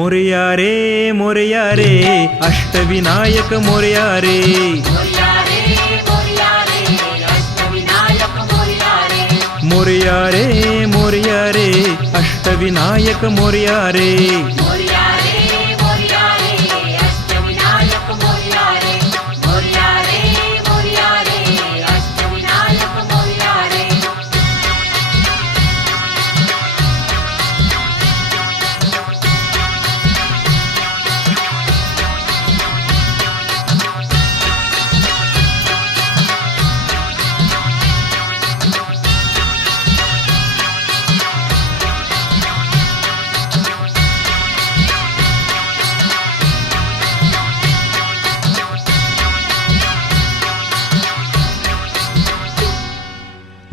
मोरया रे मोरया रे अष्टविनायक मोरया रे मोरया रे मोरया रे अष्टविनायक मोरया रे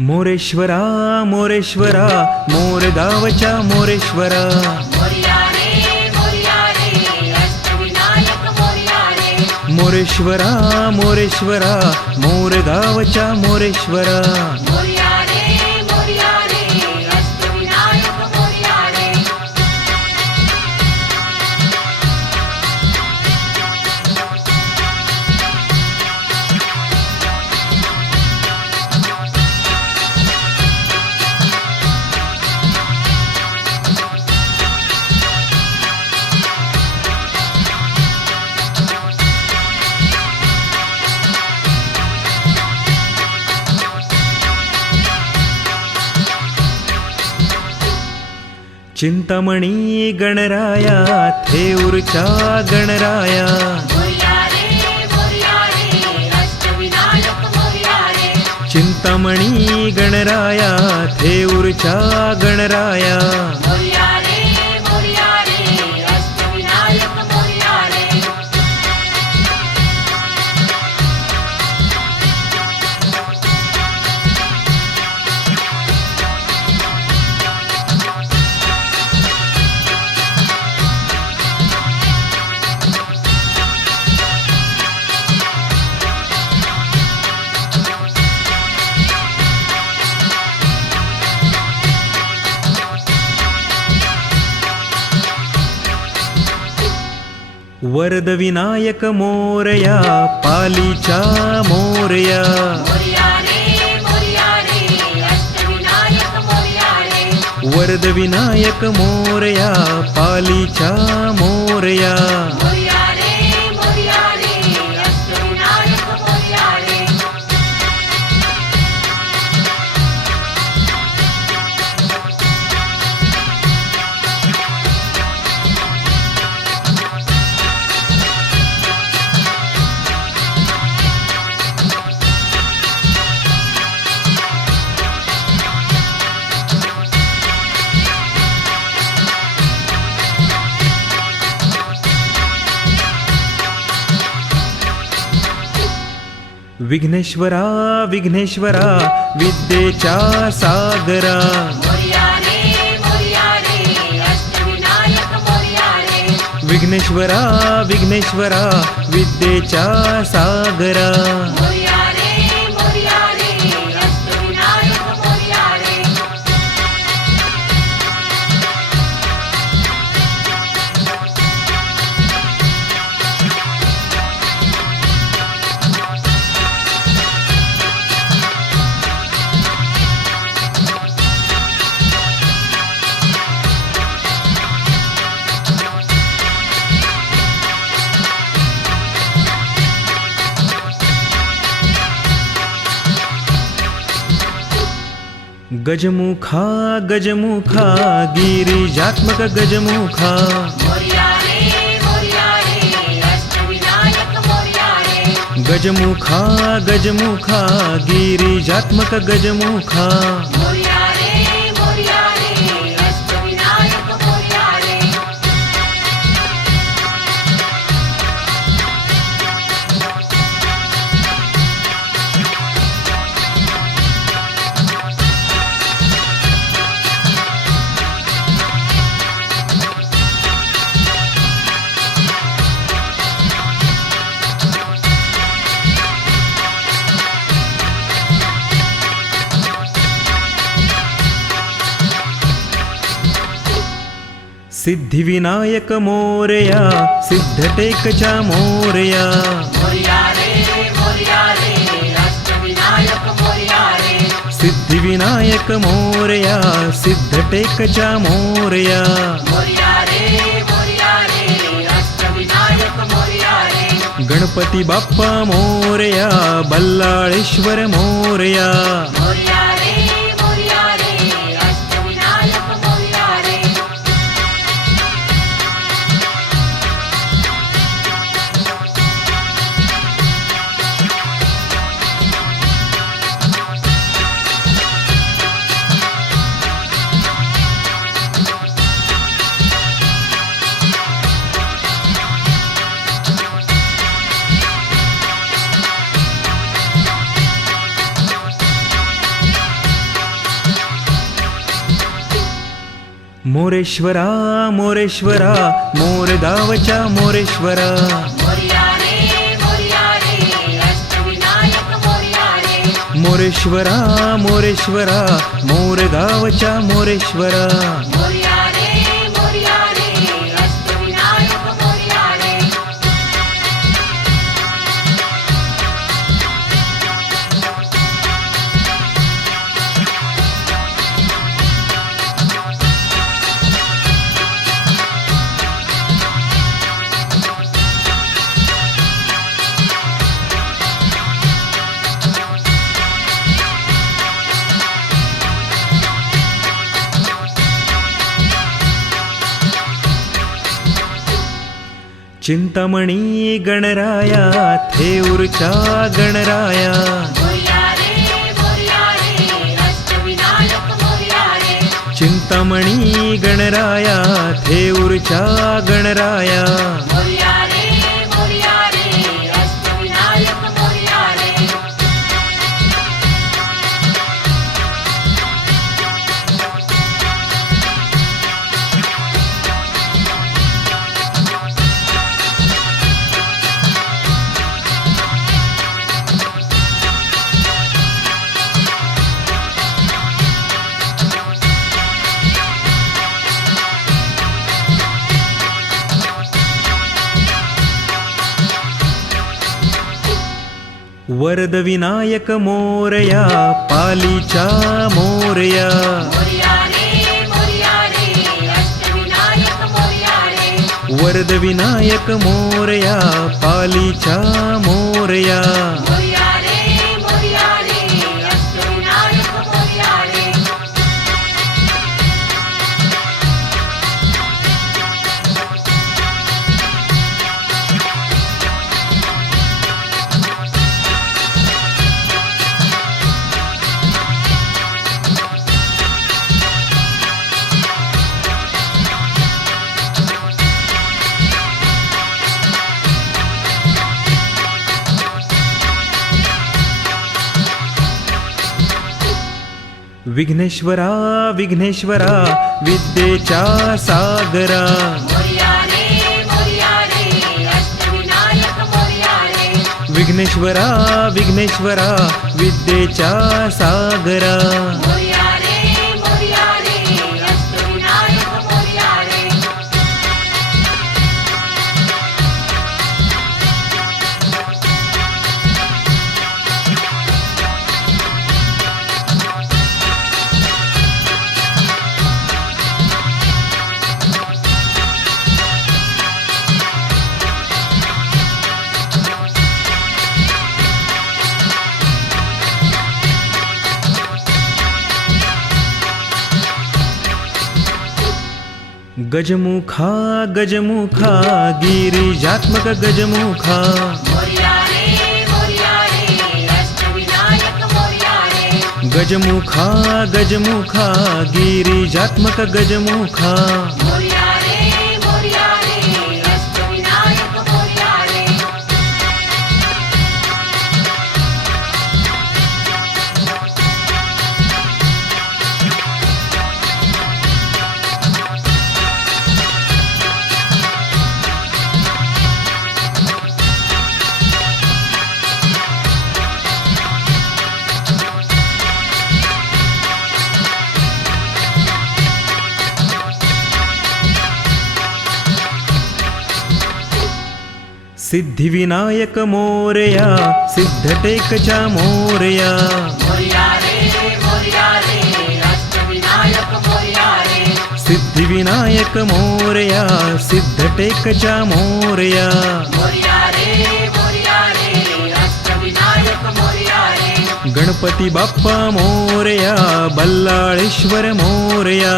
मोरेश्वरा मोरेश्वरा मोरगावच्या मोरेश्वरा. मोरया रे मोरया रे अष्टविनायक मोरया रे मोरेश्वरा मोरेश्वरा मोरगावच्या मोरेश्वरा. चिंतामणी गणराया थेऊरच्या गणराया. चिंतामणी गणराया थेऊरच्या गणराया. वरद विनायक मोरया पालीच्या मोरया रे मोरया पालीच्या मोरया विघ्नेश्वरा विघ्नेश्वरा विद्येच्या सागरा. विघ्नेश्वरा विघ्नेश्वरा विद्येच्या सागरा. गजमुखा गजमुखा गिरिजात्मक गजमुखा। गजमुखा गजमुखा गिरिजात्मक गजमुखा। सिद्धिविनायक मोरया सिद्धटेकच्या मोरया मोरया सिद्धिविनायक मोरया सिद्धटेकच्या मोरया मोरया गणपती बाप्पा मोरया बल्लाळेश्वर मोरया मोरेश्वरा मोरेश्वरा मोरगावच्या मोरेश्वरा. मोरया रे मोरया रे अष्टविनायक मोरया रे मोरेश्वरा मोरेश्वरा मोरगावच्या मोरेश्वरा. चिंतामणी गणराया थेऊरच्या गणराया. चिंतामणी गणराया थेऊरच्या गणराया. वरद विनायक मोरया पालीच्या मोरया. रे मोरया अष्टविनायक मोरया. विघ्नेश्वरा विघ्नेश्वरा विद्येच्या सागरा. विघ्नेश्वरा विघ्नेश्वरा विद्येच्या सागरा. गजमुखा गजमुखा गिरिजात्मक गजमुखा। गजमुखा गजमुखा गिरिजात्मक गजमुखा। सिद्धिविनायक मोरया सिद्धटेकच्या मोरया. सिद्धिविनायक मोरया सिद्धटेकच्या मोरया. मोरया गणपती बाप्पा मोरया बल्लाळेश्वर मोरया.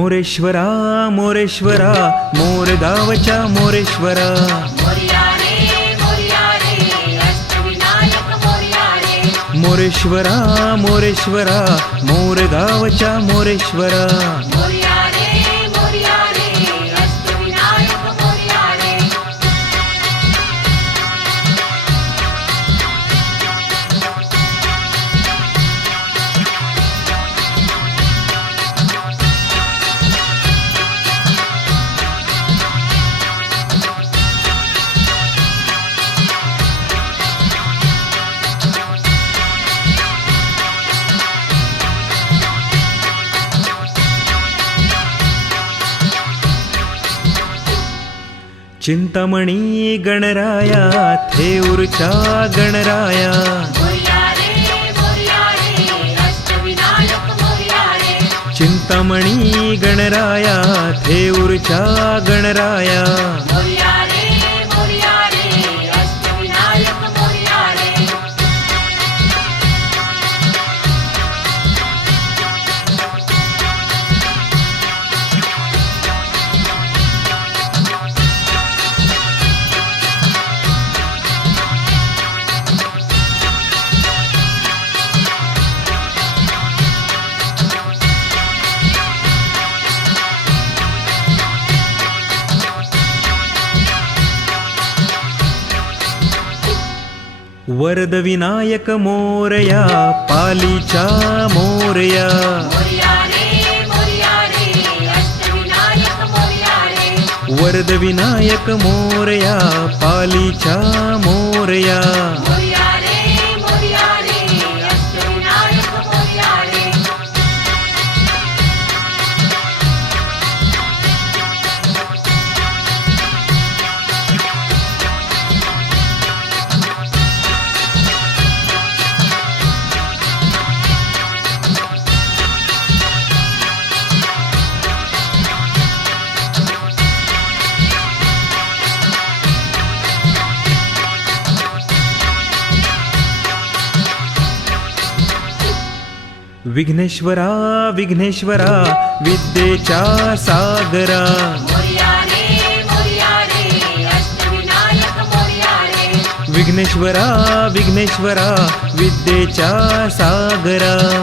मोरेश्वरा मोरेश्वरा मोरगावच्या मोरेश्वरा. मोरया रे मोरया रे अष्टविनायक मोरया रे मोरेश्वरा मोरेश्वरा मोरगावच्या मोरेश्वरा. चिंतामणी गणराया थेऊरच्या गणराया. चिंतामणी गणराया थेऊरच्या गणराया. वरद विनायक मोरया पालीच्या मोरया. रे मोरया अष्टविनायक मोरया विघ्नेश्वरा विघ्नेश्वरा विद्येच्या सागरा. विघ्नेश्वरा विघ्नेश्वरा विद्येच्या सागरा.